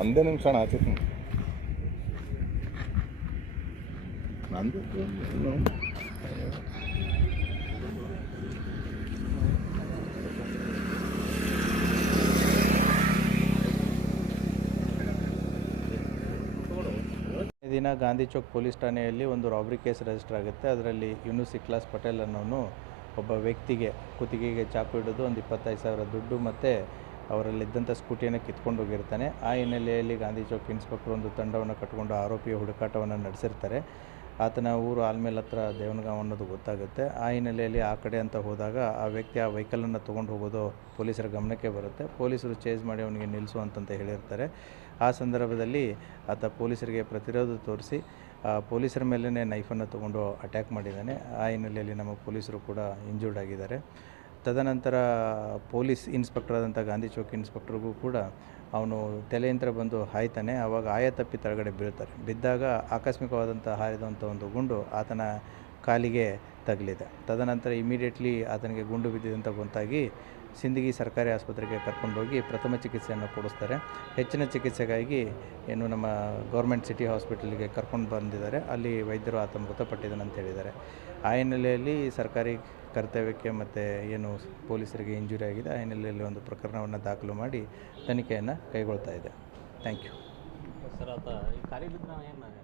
ಒಂದೇ ನಿಮಿಷ ಆಚೆ ನಂದು ದಿನ ಗಾಂಧಿ ಚೌಕ್ ಪೊಲೀಸ್ ಠಾಣೆಯಲ್ಲಿ ಒಂದು ರಾಬ್ರಿ ಕೇಸ್ ರಿಜಿಸ್ಟರ್ ಆಗುತ್ತೆ. ಅದರಲ್ಲಿ ಯೂನುಸ್ ಇಕ್ಲಾಸ್ ಪಟೇಲ್ ಅನ್ನೋನು ಒಬ್ಬ ವ್ಯಕ್ತಿಗೆ ಕುತ್ತಿಗೆಗೆ ಚಾಕು ಹಿಡಿದು ಒಂದು 25,000 ದುಡ್ಡು ಮತ್ತು ಅವರಲ್ಲಿದ್ದಂಥ ಸ್ಕೂಟಿಯನ್ನು ಕಿತ್ಕೊಂಡು ಹೋಗಿರ್ತಾನೆ. ಆ ಹಿನ್ನೆಲೆಯಲ್ಲಿ ಗಾಂಧಿ ಚೌಕ್ ಇನ್ಸ್ಪೆಕ್ಟರ್ ಒಂದು ತಂಡವನ್ನು ಕಟ್ಟಿಕೊಂಡು ಆರೋಪಿಯ ಹುಡುಕಾಟವನ್ನು ನಡೆಸಿರ್ತಾರೆ. ಆತನ ಊರು ಆಲ್ಮೇಲ್ ಹತ್ರ ದೇವನಗಾಂವ್ ಅನ್ನೋದು ಗೊತ್ತಾಗುತ್ತೆ. ಆ ಹಿನ್ನೆಲೆಯಲ್ಲಿ ಆ ಕಡೆ ಅಂತ ಹೋದಾಗ ಆ ವ್ಯಕ್ತಿ ಆ ವೆಹಿಕಲನ್ನು ತೊಗೊಂಡು ಹೋಗೋದು ಪೊಲೀಸರ ಗಮನಕ್ಕೆ ಬರುತ್ತೆ. ಪೊಲೀಸರು ಚೇಸ್ ಮಾಡಿ ಅವನಿಗೆ ನಿಲ್ಲಿಸು ಅಂತಂತ ಹೇಳಿರ್ತಾರೆ. ಆ ಸಂದರ್ಭದಲ್ಲಿ ಆತ ಪೊಲೀಸರಿಗೆ ಪ್ರತಿರೋಧ ತೋರಿಸಿ ಪೊಲೀಸರ ಮೇಲೇ ನೈಫನ್ನು ತೊಗೊಂಡು ಅಟ್ಯಾಕ್ ಮಾಡಿದ್ದಾನೆ. ಆ ಹಿನ್ನೆಲೆಯಲ್ಲಿ ನಮ್ಮ ಪೊಲೀಸರು ಕೂಡ ಇಂಜೂರ್ಡ್ ಆಗಿದ್ದಾರೆ. ತದನಂತರ ಪೊಲೀಸ್ ಇನ್ಸ್ಪೆಕ್ಟರ್ ಆದಂಥ ಗಾಂಧಿ ಚೌಕ್ ಇನ್ಸ್ಪೆಕ್ಟರ್ಗೂ ಕೂಡ ಅವನು ತಲೆಯಂತ್ರ ಬಂದು ಹಾಯ್ತಾನೆ. ಆವಾಗ ಆಯ ತಪ್ಪಿ ಕೆಳಗಡೆ ಬೀಳ್ತಾರೆ. ಬಿದ್ದಾಗ ಆಕಸ್ಮಿಕವಾದಂಥ ಹಾರಿದಂಥ ಒಂದು ಗುಂಡು ಆತನ ಕಾಲಿಗೆ ತಗಲಿದೆ. ತದನಂತರ ಇಮಿಡಿಯೇಟ್ಲಿ ಆತನಿಗೆ ಗುಂಡು ಬಿದ್ದಿದೆ ಗೊತ್ತಾಗಿ ಸಿಂದಗಿ ಸರ್ಕಾರಿ ಆಸ್ಪತ್ರೆಗೆ ಕರ್ಕೊಂಡೋಗಿ ಪ್ರಥಮ ಚಿಕಿತ್ಸೆಯನ್ನು ಕೊಡಿಸ್ತಾರೆ. ಹೆಚ್ಚಿನ ಚಿಕಿತ್ಸೆಗಾಗಿ ಏನು ನಮ್ಮ ಗೌರ್ಮೆಂಟ್ ಸಿಟಿ ಹಾಸ್ಪಿಟಲ್ಗೆ ಕರ್ಕೊಂಡು ಬಂದಿದ್ದಾರೆ. ಅಲ್ಲಿ ವೈದ್ಯರು ಆತ ಮೃತಪಟ್ಟಿದ್ದಾನೆ ಅಂತ ಹೇಳಿದ್ದಾರೆ. ಆ ಹಿನ್ನೆಲೆಯಲ್ಲಿ ಸರ್ಕಾರಿ ಕರ್ತವ್ಯಕ್ಕೆ ಮತ್ತು ಏನು ಪೊಲೀಸರಿಗೆ ಇಂಜುರಿ ಆಗಿದೆ, ಆ ಹಿನ್ನೆಲೆಯಲ್ಲಿ ಒಂದು ಪ್ರಕರಣವನ್ನು ದಾಖಲು ಮಾಡಿ ತನಿಖೆಯನ್ನು ಕೈಗೊಳ್ತಾ ಇದೆ. Thank you sir. ಆತ ಈ ಖಾಲಿ ಬಿದ್ದ ಏನು